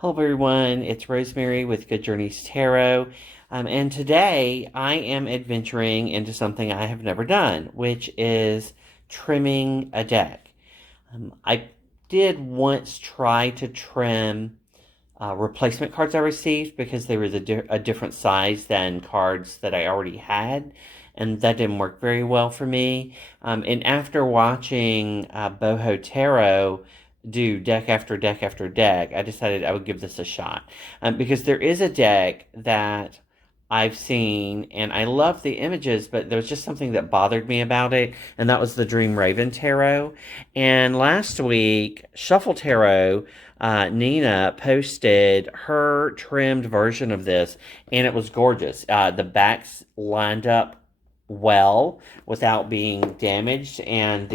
Hello everyone, it's Rosemary with Good Journeys Tarot, and today I am adventuring into something I have never done, which is trimming a deck. I did once try to trim replacement cards I received because they were a different size than cards that I already had, and that didn't work very well for me. And after watching Boho Tarot do deck after deck after deck, I decided I would give this a shot. Because there is a deck that I've seen and I love the images, but there was just something that bothered me about it, and that was the Dream Raven Tarot. And last week, Shuffle Tarot, Nina posted her trimmed version of this, and it was gorgeous. The backs lined up well without being damaged, and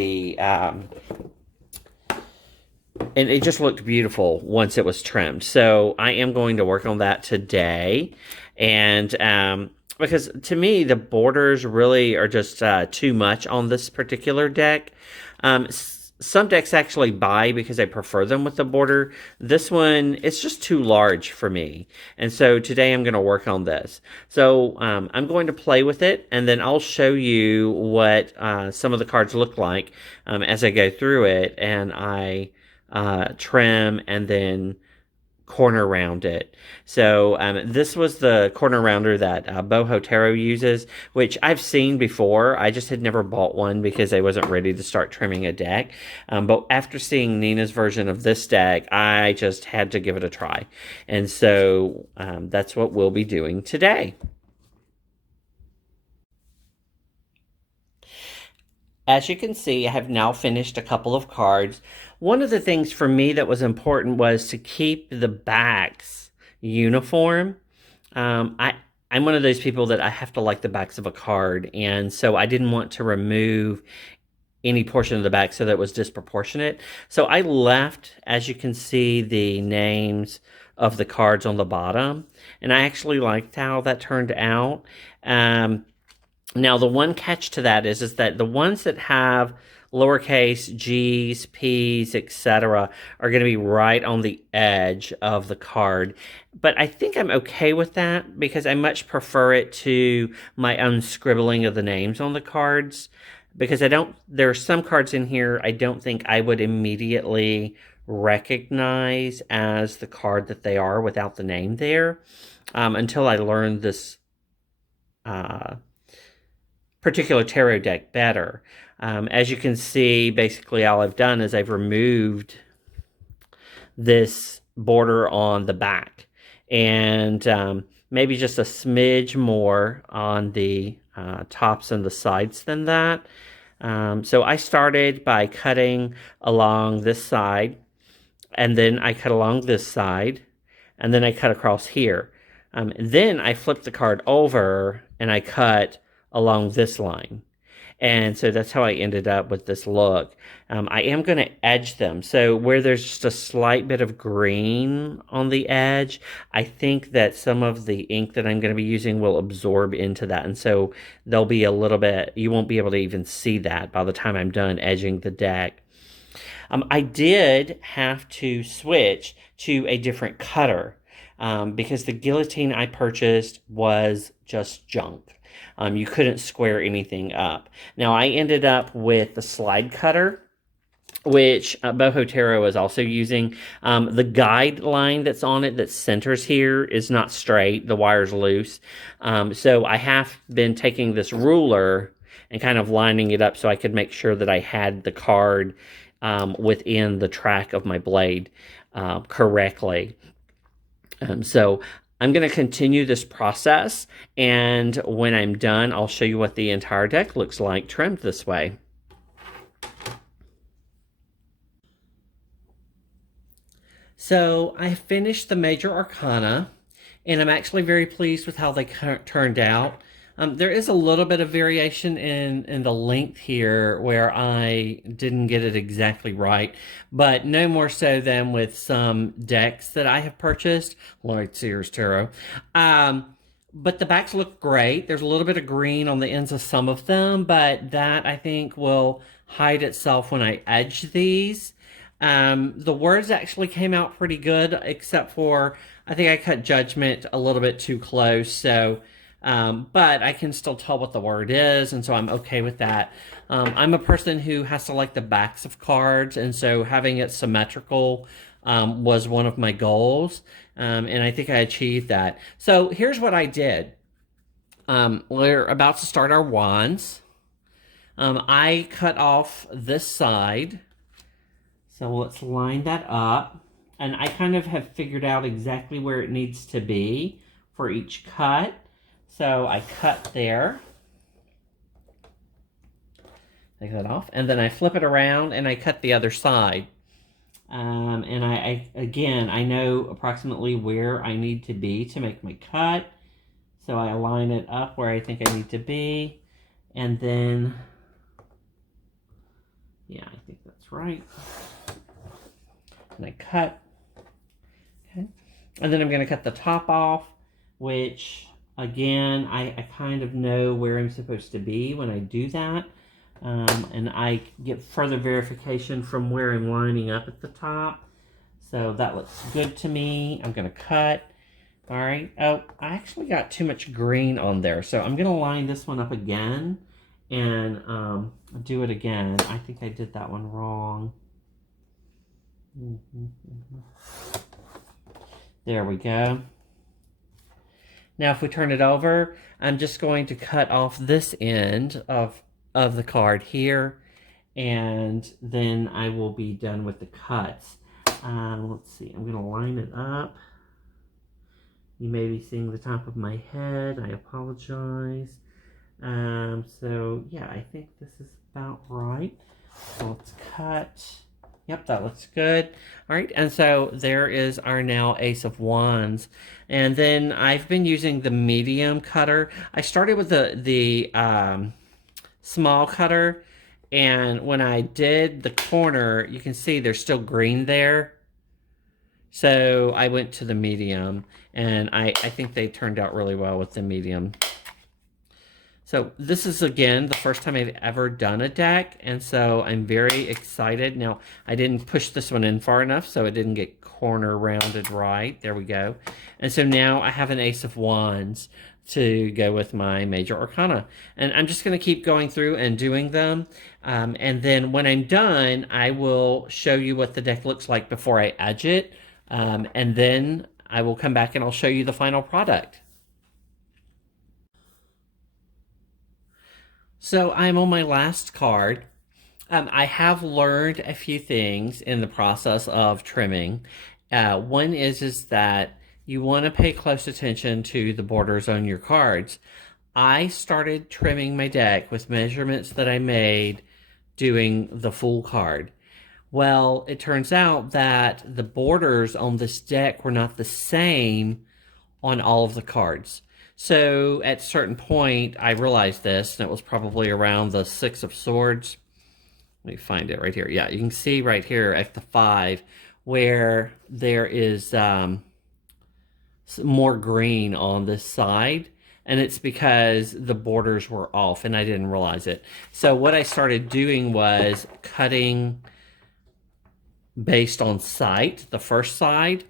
and it just looked beautiful once it was trimmed. So I am going to work on that today, and because to me the borders really are just too much on this particular deck. Some decks actually buy because I prefer them with the border. This one, it's just too large for me. And so today I'm going to work on this. So I'm going to play with it, and then I'll show you what some of the cards look like as I go through it, and I trim and then corner round it. So this was the corner rounder that Boho Tarot uses, which I've seen before. I just had never bought one because I wasn't ready to start trimming a deck. But after seeing Nina's version of this deck, I just had to give it a try. And so that's what we'll be doing today. As you can see, I have now finished a couple of cards. One of the things for me that was important was to keep the backs uniform. I'm one of those people that I have to like the backs of a card, and so I didn't want to remove any portion of the back so that it was disproportionate. So I left, as you can see, the names of the cards on the bottom, and I actually liked how that turned out. Now, the one catch to that is that the ones that have lowercase g's, p's, etc. are going to be right on the edge of the card. But I think I'm okay with that because I much prefer it to my unscribbling of the names on the cards. Because there are some cards in here I don't think I would immediately recognize as the card that they are without the name there until I learned this particular tarot deck better. As you can see, basically all I've done is I've removed this border on the back, and maybe just a smidge more on the tops and the sides than that. So I started by cutting along this side, and then I cut along this side, and then I cut across here. Then I flipped the card over and I cut along this line. And so that's how I ended up with this look. I am going to edge them. So where there's just a slight bit of green on the edge, I think that some of the ink that I'm going to be using will absorb into that. And so there'll be a little bit, you won't be able to even see that by the time I'm done edging the deck. I did have to switch to a different cutter because the guillotine I purchased was just junk. You couldn't square anything up. Now, I ended up with the slide cutter, which Boho Tarot is also using. The guideline that's on it that centers here is not straight. The wire's loose. So I have been taking this ruler and kind of lining it up so I could make sure that I had the card within the track of my blade correctly. So I'm going to continue this process, and when I'm done, I'll show you what the entire deck looks like trimmed this way. So I finished the major arcana, and I'm actually very pleased with how they turned out. There is a little bit of variation in the length here where I didn't get it exactly right, but no more so than with some decks that I have purchased, like Sears Tarot. But the backs look great. There's a little bit of green on the ends of some of them, but that I think will hide itself when I edge these. The words actually came out pretty good, except for I think I cut judgment a little bit too close. So, but I can still tell what the word is, and so I'm okay with that. I'm a person who has to like the backs of cards, and so having it symmetrical was one of my goals, and I think I achieved that. So here's what I did. We're about to start our wands. I cut off this side. So let's line that up. And I kind of have figured out exactly where it needs to be for each cut. So I cut there. Take that off. And then I flip it around and I cut the other side. And again, I know approximately where I need to be to make my cut. So I align it up where I think I need to be. And then, yeah, I think that's right. And I cut. Okay. And then I'm going to cut the top off, which, again, I kind of know where I'm supposed to be when I do that. And I get further verification from where I'm lining up at the top. So that looks good to me. I'm going to cut. All right. Oh, I actually got too much green on there. So I'm going to line this one up again and do it again. I think I did that one wrong. There we go. Now if we turn it over, I'm just going to cut off this end of the card here, and then I will be done with the cuts. Let's see, I'm going to line it up. You may be seeing the top of my head. I apologize. So yeah, I think this is about right. So let's cut. Yep, that looks good. All right, and so there is our now Ace of Wands. And then I've been using the medium cutter. I started with the small cutter, and when I did the corner, you can see there's still green there. So I went to the medium, and I think they turned out really well with the medium. So this is, again, the first time I've ever done a deck, and so I'm very excited. Now, I didn't push this one in far enough, so it didn't get corner rounded right. There we go. And so now I have an Ace of Wands to go with my Major Arcana. And I'm just going to keep going through and doing them. And then when I'm done, I will show you what the deck looks like before I edge it. And then I will come back and I'll show you the final product. So I'm on my last card. I have learned a few things in the process of trimming. One is that you want to pay close attention to the borders on your cards. I started trimming my deck with measurements that I made doing the full card. Well, it turns out that the borders on this deck were not the same on all of the cards. So at a certain point, I realized this, and it was probably around the Six of Swords. Let me find it right here. Yeah, you can see right here at the 5 where there is more green on this side, and it's because the borders were off, and I didn't realize it. So what I started doing was cutting based on sight, the first side,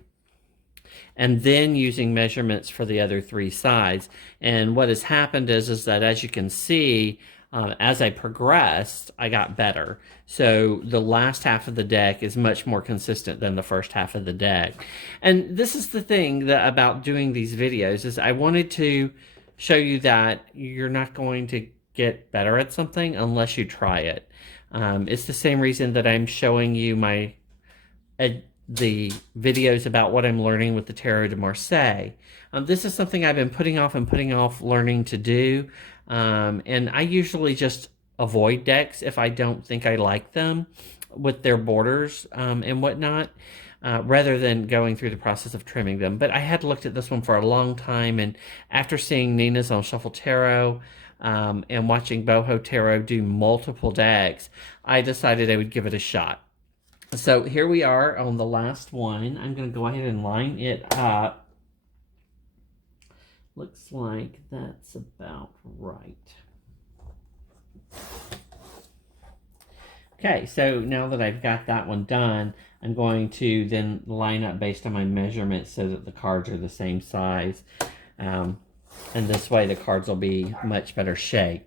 and then using measurements for the other 3 sides. And what has happened is that, as you can see, as I progressed, I got better. So the last half of the deck is much more consistent than the first half of the deck. And this is the thing about doing these videos, is I wanted to show you that you're not going to get better at something unless you try it. It's the same reason that I'm showing you the videos about what I'm learning with the Tarot de Marseille. This is something I've been putting off learning to do. And I usually just avoid decks if I don't think I like them with their borders and whatnot, rather than going through the process of trimming them. But I had looked at this one for a long time, and after seeing Nina's on Shuffle Tarot and watching Boho Tarot do multiple decks, I decided I would give it a shot. So here we are on the last one. I'm going to go ahead and line it up. Looks like that's about right. Okay, so now that I've got that one done, I'm going to then line up based on my measurements so that the cards are the same size. Um, and this way the cards will be much better shape.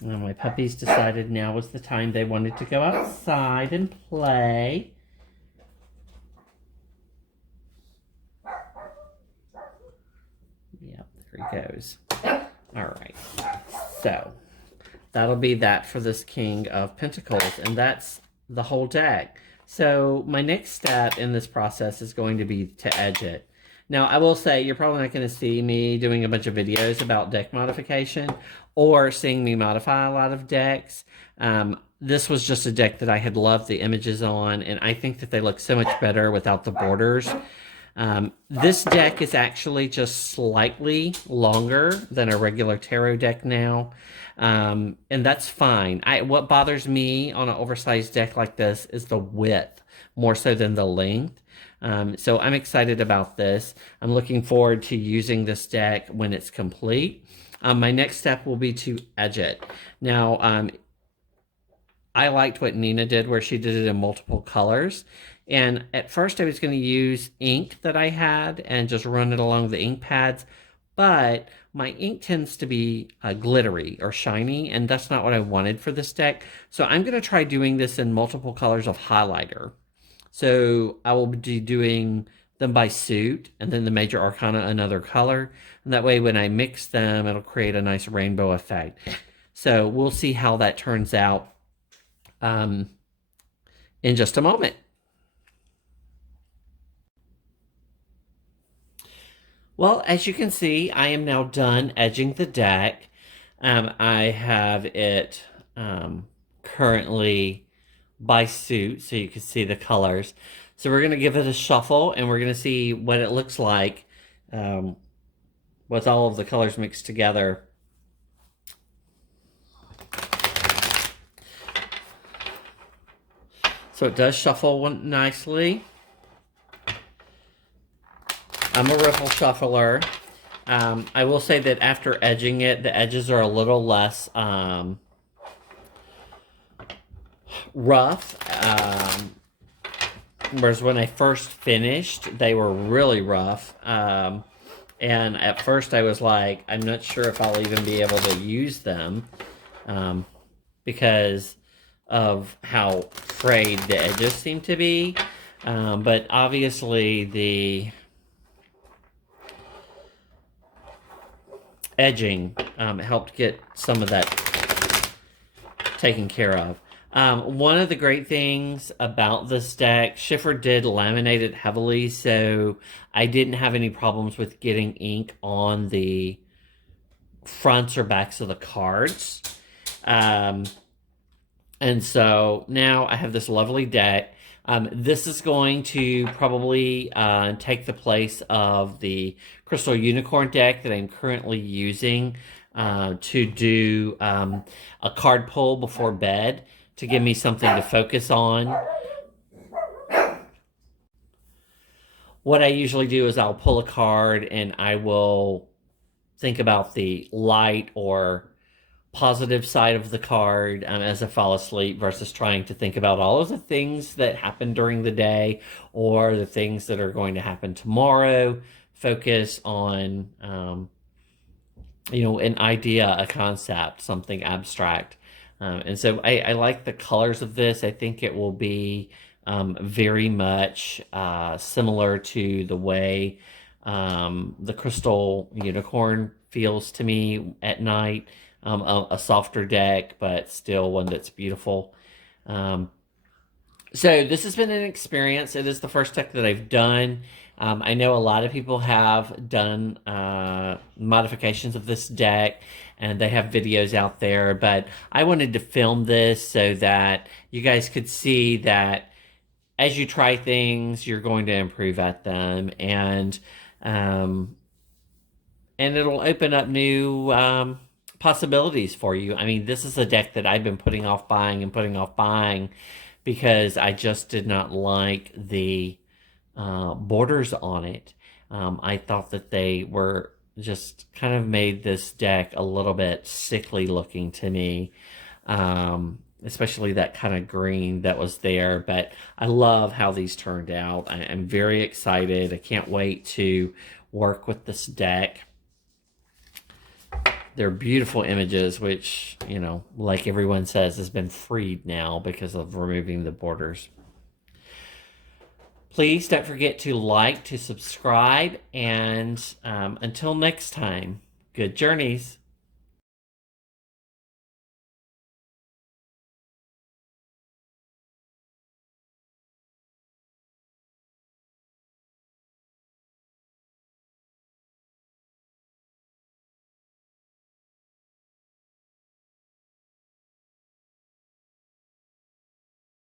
And my puppies decided now was the time they wanted to go outside and play. Yep, there he goes. All right, so that'll be that for this King of Pentacles, and that's the whole deck. So my next step in this process is going to be to edge it. Now, I will say you're probably not going to see me doing a bunch of videos about deck modification or seeing me modify a lot of decks. This was just a deck that I had loved the images on, and I think that they look so much better without the borders. This deck is actually just slightly longer than a regular tarot deck now, and that's fine. What bothers me on an oversized deck like this is the width more so than the length. So I'm excited about this. I'm looking forward to using this deck when it's complete. My next step will be to edge it. Now, I liked what Nina did where she did it in multiple colors. And at first I was going to use ink that I had and just run it along the ink pads. But my ink tends to be glittery or shiny, and that's not what I wanted for this deck. So I'm going to try doing this in multiple colors of highlighter. So I will be doing them by suit, and then the major arcana another color. And that way when I mix them, it'll create a nice rainbow effect. So we'll see how that turns out in just a moment. Well, as you can see, I am now done edging the deck. I have it currently by suit, so you can see the colors. So we're going to give it a shuffle, and we're going to see what it looks like with all of the colors mixed together. So it does shuffle nicely. I'm a riffle shuffler. I will say that after edging it, the edges are a little less rough. Whereas when I first finished, they were really rough. And at first I was like, I'm not sure if I'll even be able to use them because of how frayed the edges seem to be. But obviously the edging helped get some of that taken care of. One of the great things about this deck, Schiffer did laminate it heavily, so I didn't have any problems with getting ink on the fronts or backs of the cards. And so now I have this lovely deck. This is going to probably take the place of the Crystal Unicorn deck that I'm currently using to do a card pull before bed to give me something to focus on. What I usually do is I'll pull a card and I will think about the light or positive side of the card as I fall asleep versus trying to think about all of the things that happened during the day or the things that are going to happen tomorrow. Focus on, an idea, a concept, something abstract. And so I like the colors of this. I think it will be very much similar to the way the Crystal Unicorn feels to me at night. A softer deck, but still one that's beautiful. So this has been an experience. It is the first deck that I've done. I know a lot of people have done modifications of this deck, and they have videos out there, but I wanted to film this so that you guys could see that as you try things, you're going to improve at them, and it'll open up new possibilities for you. I mean, this is a deck that I've been putting off buying because I just did not like the borders on it. I thought that they were just kind of made this deck a little bit sickly looking to me, especially that kind of green that was there. But I love how these turned out. I'm very excited. I can't wait to work with this deck. They're beautiful images, which, like everyone says, has been freed now because of removing the borders. Please don't forget to like, to subscribe, and until next time, good journeys.